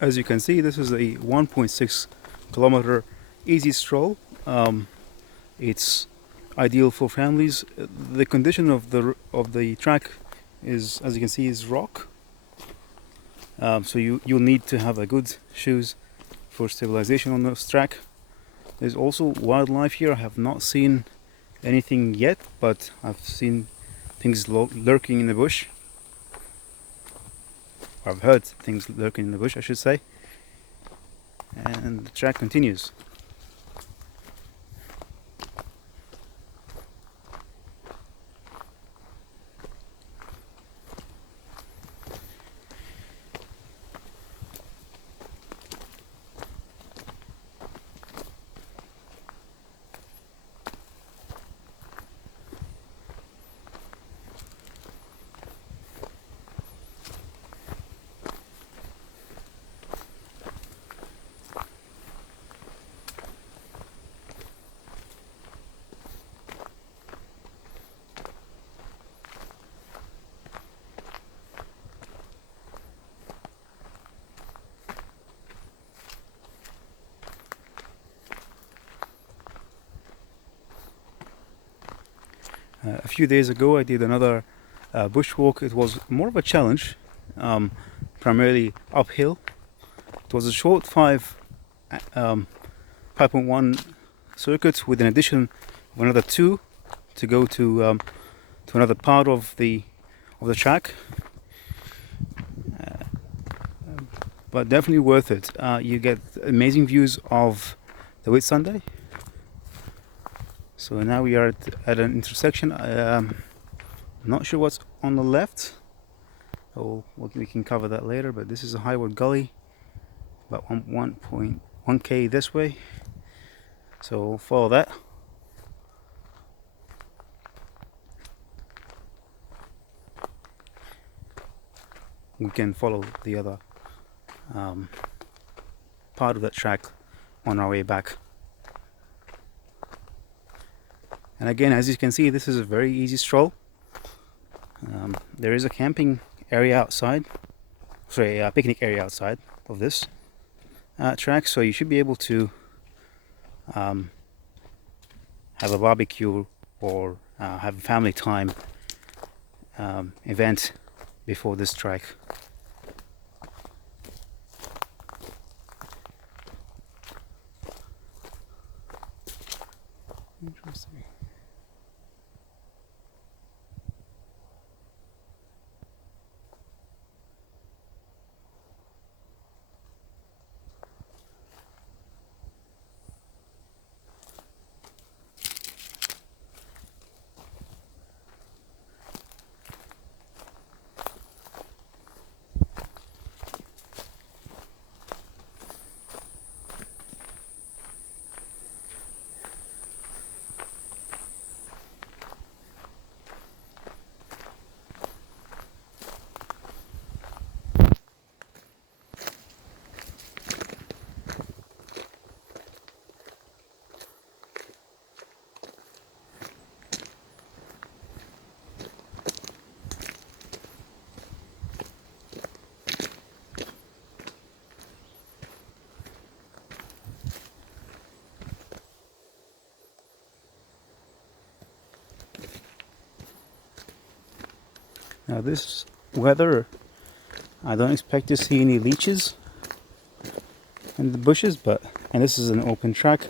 As you can see, this is a 1.6 kilometer easy stroll. It's ideal for families. The condition of the track is, as you can see, is rock. So you'll need to have a good shoes for stabilization on this track. There's also wildlife here. I have not seen anything yet, but I've seen things lurking in the bush. I've heard things lurking in the bush, I should say. And the track continues. A few days ago I did another bushwalk. It was more of a challenge, primarily uphill. It was a short 5.1 circuit with an addition of another 2 to go to to another part of the track, but definitely worth it. You get amazing views of the Whitsunday. So now we are at an intersection. Not sure what's on the left. Oh, we can cover that later. But this is a hayward gully, about 1.1k this way. So follow that. We can follow the other part of that track on our way back. And again, as you can see, this is a very easy stroll. There is a camping area outside, sorry, a picnic area outside of this track, so you should be able to have a barbecue or have a family time event before this track. Interesting. Now this weather, I don't expect to see any leeches in the bushes, and this is an open track.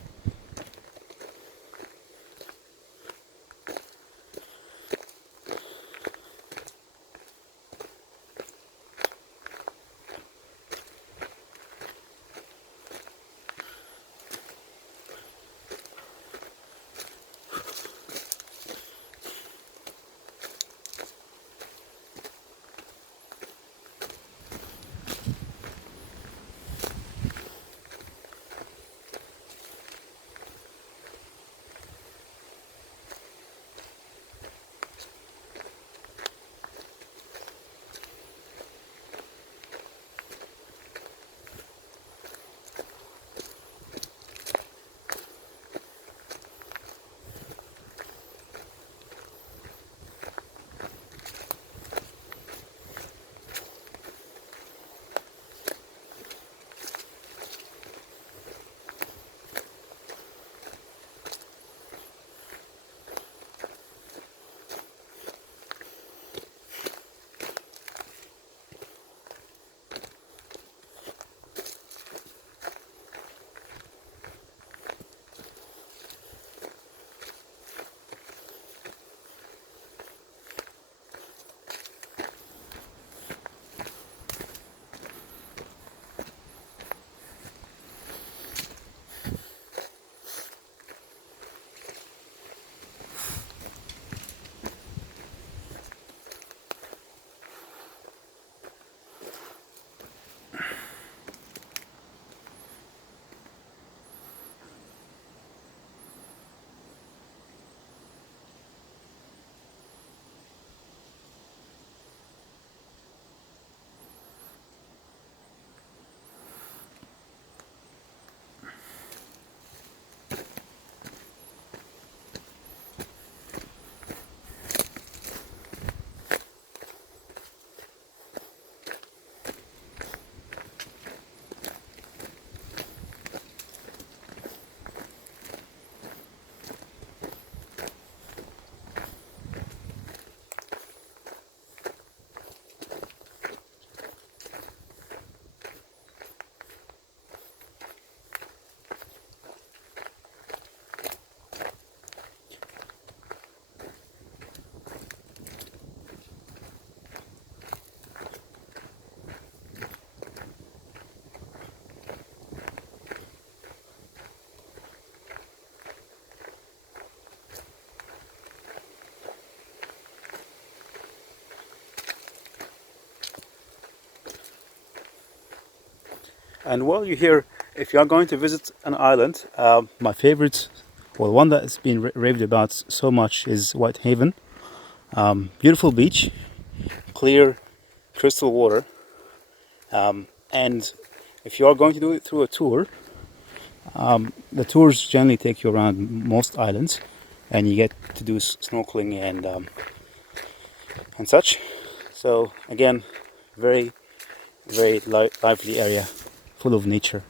And while you're here, if you are going to visit an island, my favorite, well, one that's been raved about so much is White Haven. Beautiful beach, clear, crystal water. And if you are going to do it through a tour, the tours generally take you around most islands, and you get to do snorkeling and such. So again, very lively area, full of nature.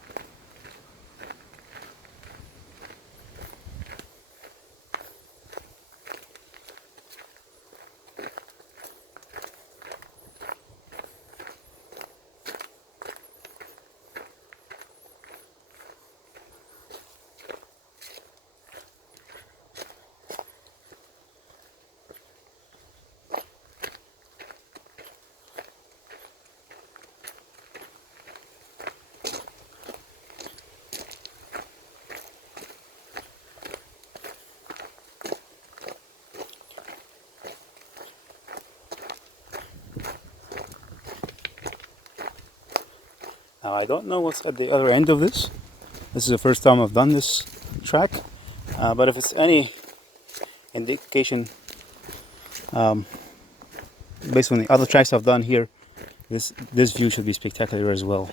Now I don't know what's at the other end of this. This is the first time I've done this track, but if it's any indication, based on the other tracks I've done here, this view should be spectacular as well.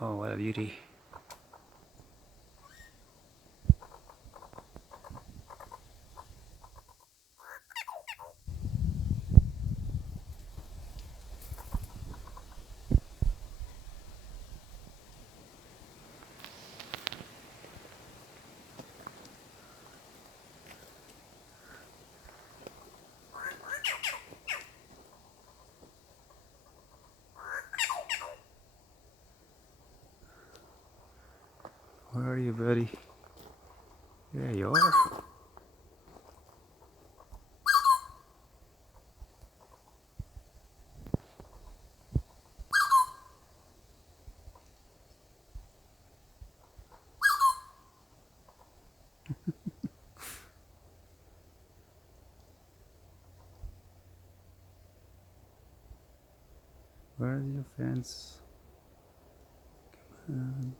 Oh, what a beauty. Where are you, buddy? There you are. Where's your fence? Come on.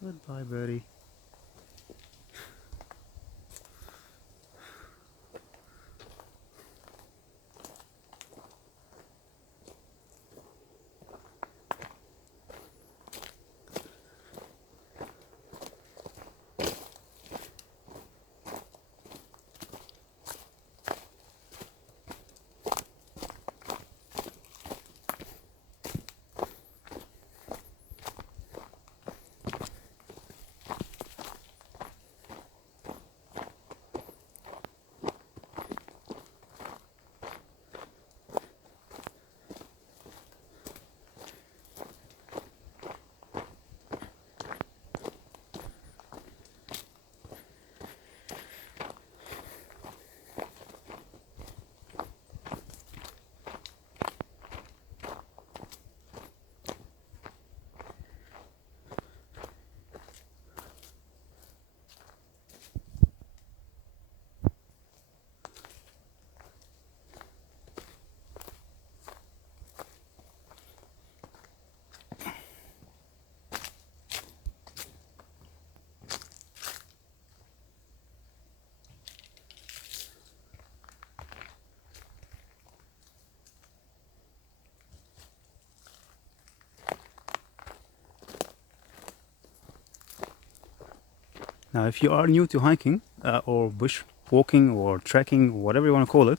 Goodbye, buddy. Now, if you are new to hiking or bush walking or trekking, whatever you want to call it,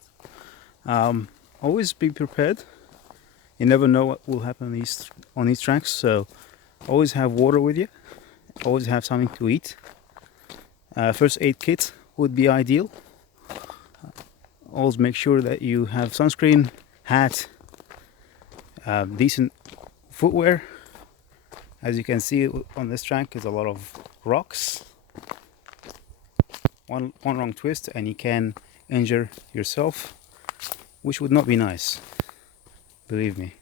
always be prepared. You never know what will happen on these tracks, so always have water with you. Always have something to eat. First aid kit would be ideal. Always make sure that you have sunscreen, hat, decent footwear. As you can see on this track is a lot of rocks. One wrong twist and you can injure yourself, which would not be nice, believe me.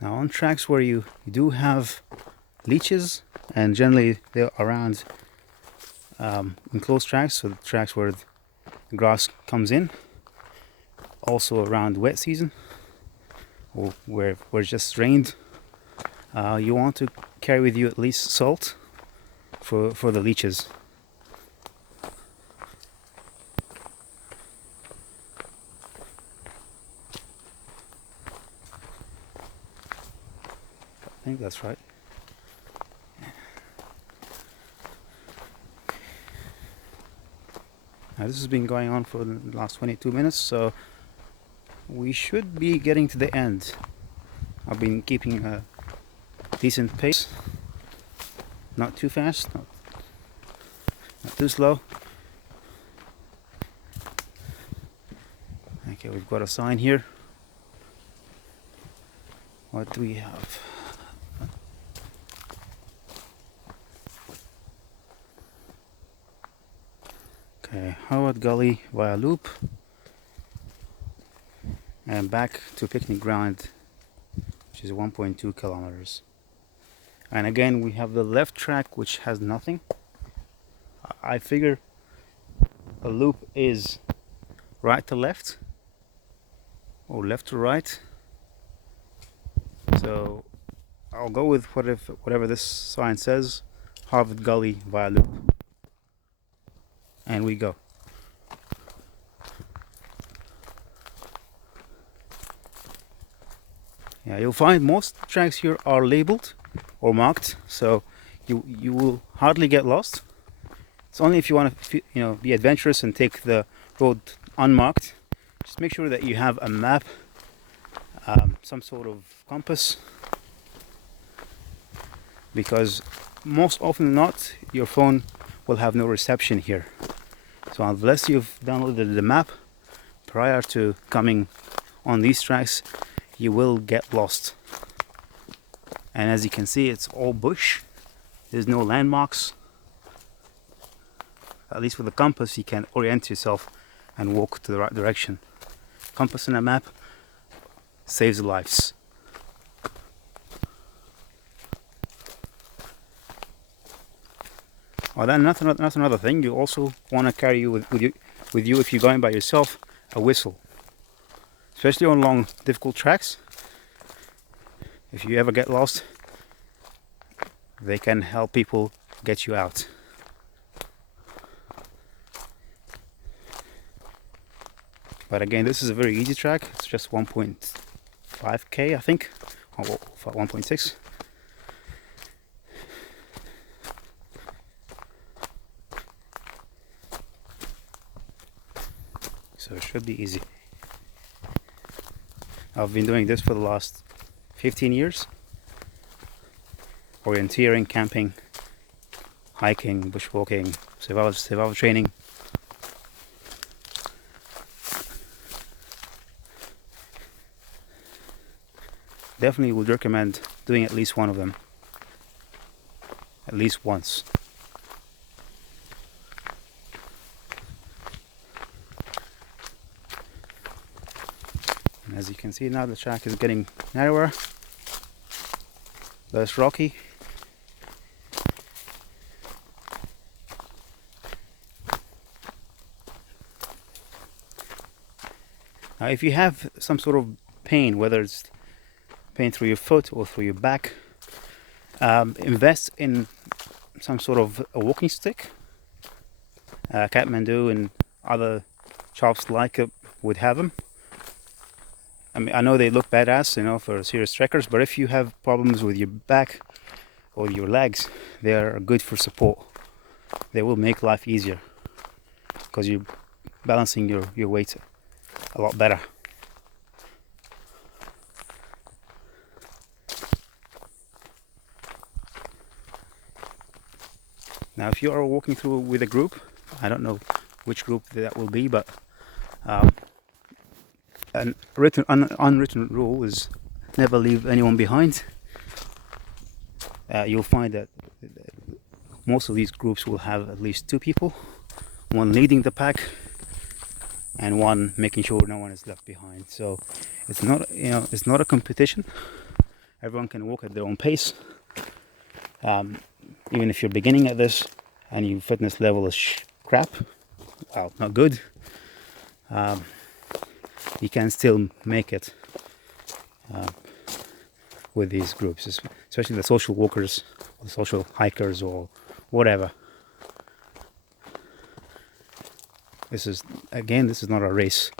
Now on tracks where you do have leeches, and generally they're around enclosed tracks, so the tracks where the grass comes in, also around wet season or where it's just rained, you want to carry with you at least salt for the leeches. I think that's right. Now this has been going on for the last 22 minutes, so we should be getting to the end. I've been keeping a decent pace, not too fast, not too slow. Okay, we've got a sign here. What do we have? Okay, Hayward Gully via loop and back to picnic ground, which is 1.2 kilometers. And again, we have the left track, which has nothing. I figure a loop is right to left or left to right, so I'll go with whatever this sign says, Harvard Gully via loop, and we go. Yeah, you'll find most tracks here are labeled or marked, so you will hardly get lost. It's only if you want to be adventurous and take the road unmarked. Just make sure that you have a map, some sort of compass, because most often than not your phone will have no reception here. So unless you've downloaded the map prior to coming on these tracks, you will get lost. And as you can see, it's all bush. There's no landmarks. At least with the compass you can orient yourself and walk to the right direction. Compass and a map saves lives. Oh, then that's another thing. You also want to carry with you if you're going by yourself, a whistle. Especially on long, difficult tracks. If you ever get lost, they can help people get you out. But again, this is a very easy track. It's just 1.5k, I think, or 1.6. So it should be easy. I've been doing this for the last 15 years. Orienteering, camping, hiking, bushwalking, survival training. Definitely would recommend doing at least one of them. At least once. And as you can see now, the track is getting narrower, less rocky. Now if you have some sort of pain, whether it's pain through your foot or through your back, invest in some sort of a walking stick. Kathmandu and other shops like it would have them. I mean, I know they look badass, you know, for serious trekkers, but if you have problems with your back or your legs, they are good for support. They will make life easier because you're balancing your weight a lot better. Now, if you are walking through with a group, I don't know which group that will be, but an unwritten rule is never leave anyone behind. You'll find that most of these groups will have at least 2 people, one leading the pack and one making sure no one is left behind. So it's not, you know, it's not a competition. Everyone can walk at their own pace. Even if you're beginning at this and your fitness level is crap, well, not good, you can still make it with these groups, especially the social walkers, or the social hikers, or whatever. This is not a race.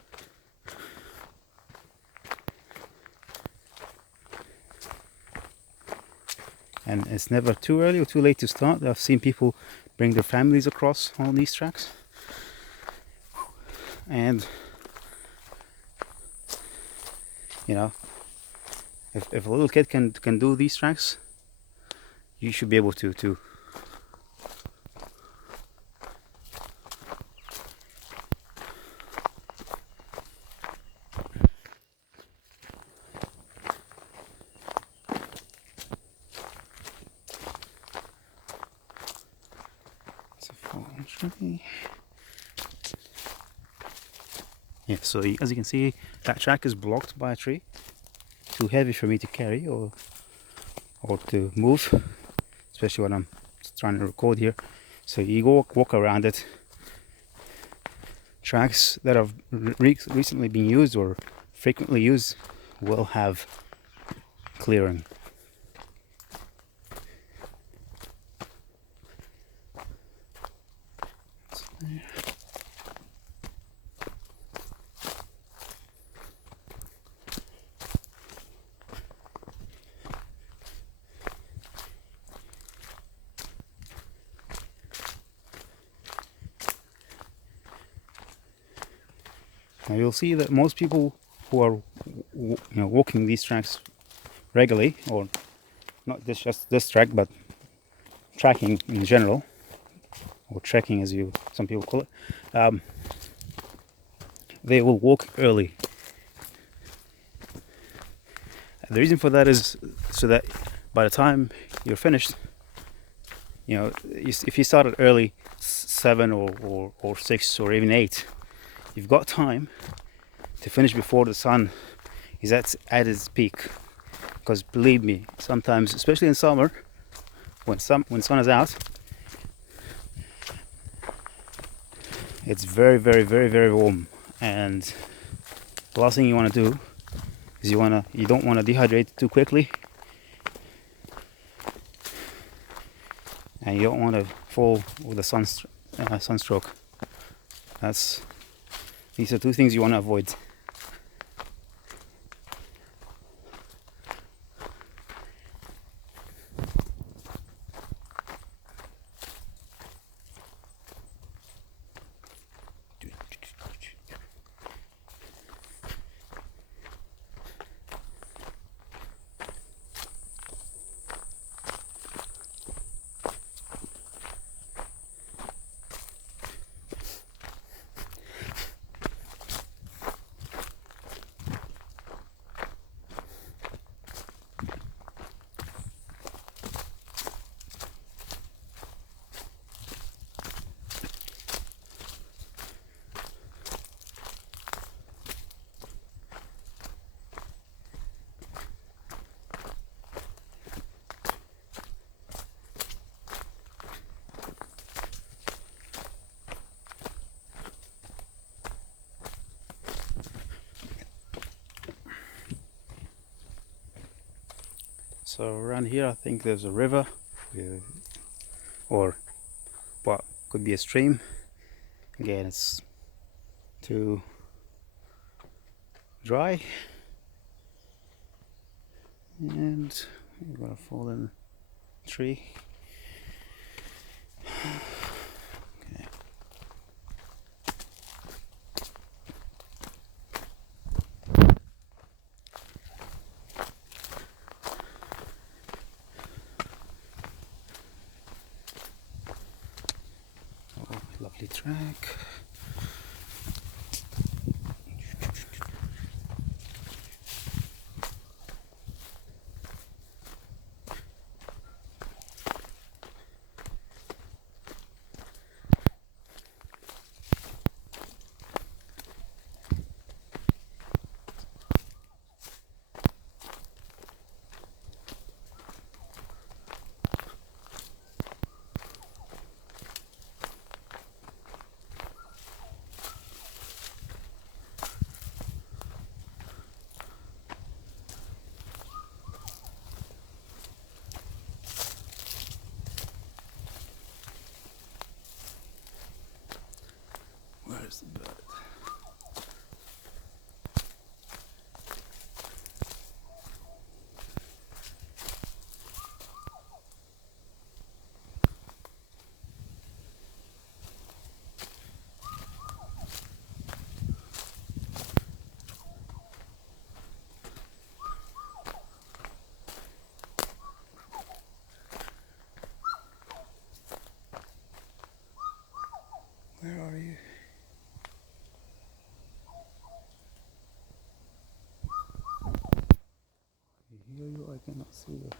And it's never too early or too late to start. I've seen people bring their families across on these tracks. And, you know, if a little kid can do these tracks, you should be able to too. Yeah, so as you can see, that track is blocked by a tree. Too heavy for me to carry or to move, especially when I'm trying to record here. So you go walk around it. Tracks that have recently been used or frequently used will have clearing. Now you'll see that most people who are walking these tracks regularly, or not just this track, but tracking in general, or trekking as some people call it, they will walk early. The reason for that is so that by the time you're finished, you know, if you started early, 7 or 6 or even 8, you've got time to finish before the sun is at its peak. Because believe me, sometimes, especially in summer, when sun is out, it's very, very, very, very warm, and the last thing you want to do is you don't want to dehydrate too quickly, and you don't want to fall with a sunstroke. These are 2 things you want to avoid. So around here I think there's a river, or what could be a stream, Again, it's too dry, and we're gonna fall in tree. Okay. Oh, lovely track. Where's the bird? Where are you? I hear you, I cannot see you.